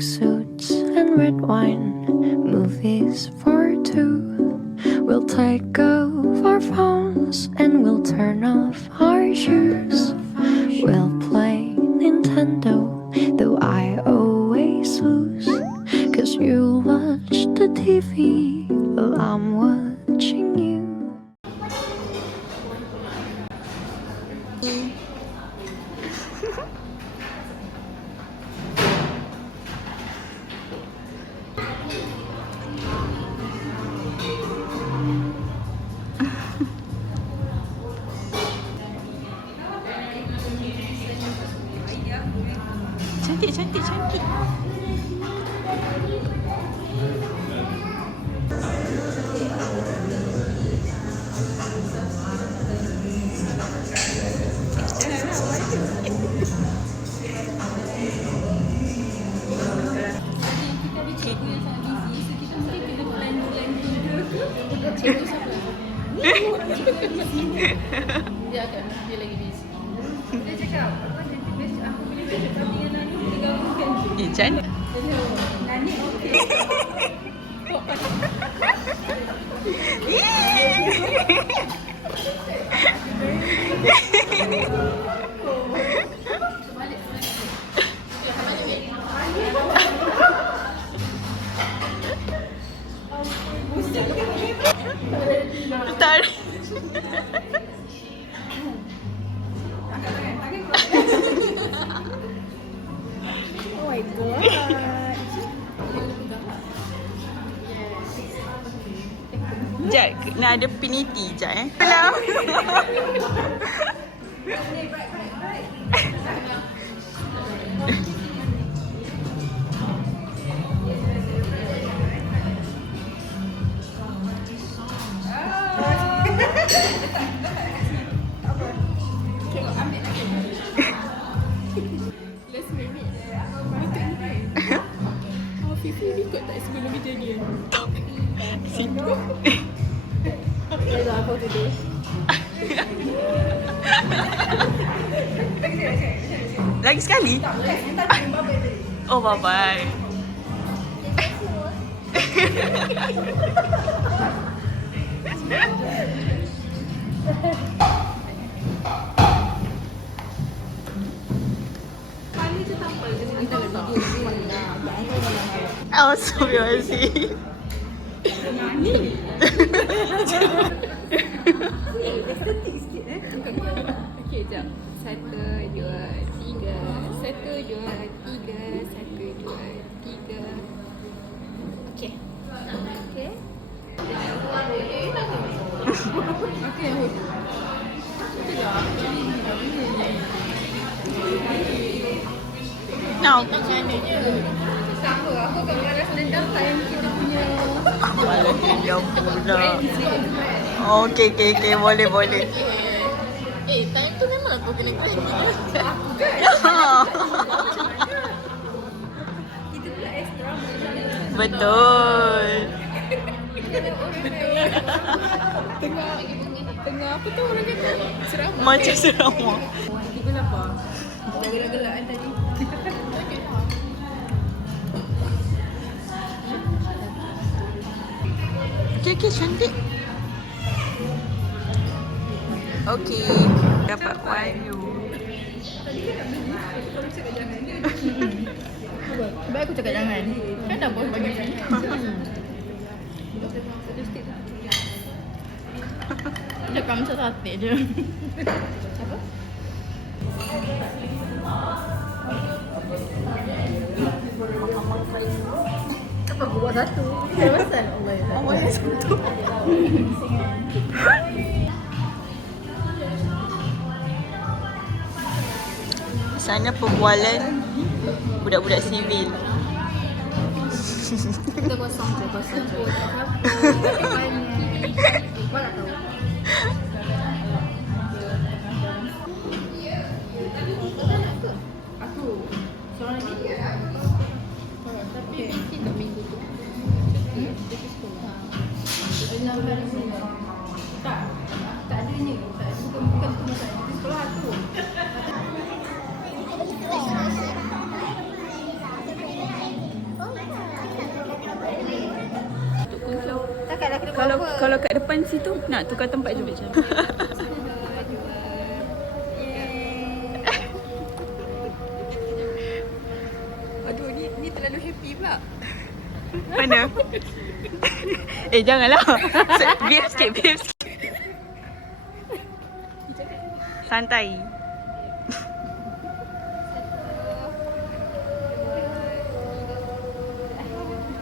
suits and red wine, movies for two. We'll take off our phones and we'll turn off our shoes. We'll play Nintendo, though I always lose. 'Cause you watch the TV while I'm watching you. Cantik, cantik, cantik. Dia akan dia lagi busy. Dia cakap apa aku boleh cakap tapi dengan Nani digabungkan. Macam mana? Nani okey. Tak. Oh my god. Sekejap, nak ada piniti sekejap Hello. Last minute. Betul ni. Oh, Fifi ikut tak sebelum kejadian? Situ. That's all for today. Lagi sekali? Oh, bye-bye. Astagfirullahaladzim. Estetik sikit Okey, jap. 1, 2, 3. 1, 2, 3. 1, 2, 3. Okey. Okey. Okey. Now. Macam mana je? Tak apa, aku akan balas dendam time kita punya Malah dia pula. Okey, okey, okey. Boleh, boleh. time tu memang aku kena grind kita. Kita pula extra. Betul. Tengah apa tu orang kata? Ceramah. Macam ceramah. Tiba lapar. Dah gelak-gelak kan tadi. Okey, okey, cantik. Okey, dapat Wahyu. Sebab aku cakap jangan. Kan dah bos bagi kan? Cakap macam sate je. Apa? Apa aku buat satu? Pasal Allah ya. Awalnya satu. Sana perbualan budak-budak sivil. Kita kosong je, kosong je. Mana tahu? Aku. Seorang lagi. Tapi Vicky tak minggu tu. Vicky sekolah. Tak. Tak adanya. Bukan tu masalah. Vicky sekolah tu. Kalau kat depan situ nak tukar tempat je macam. Aduh, ni terlalu happy pula. Mana? Janganlah. Behave sikit. Santai.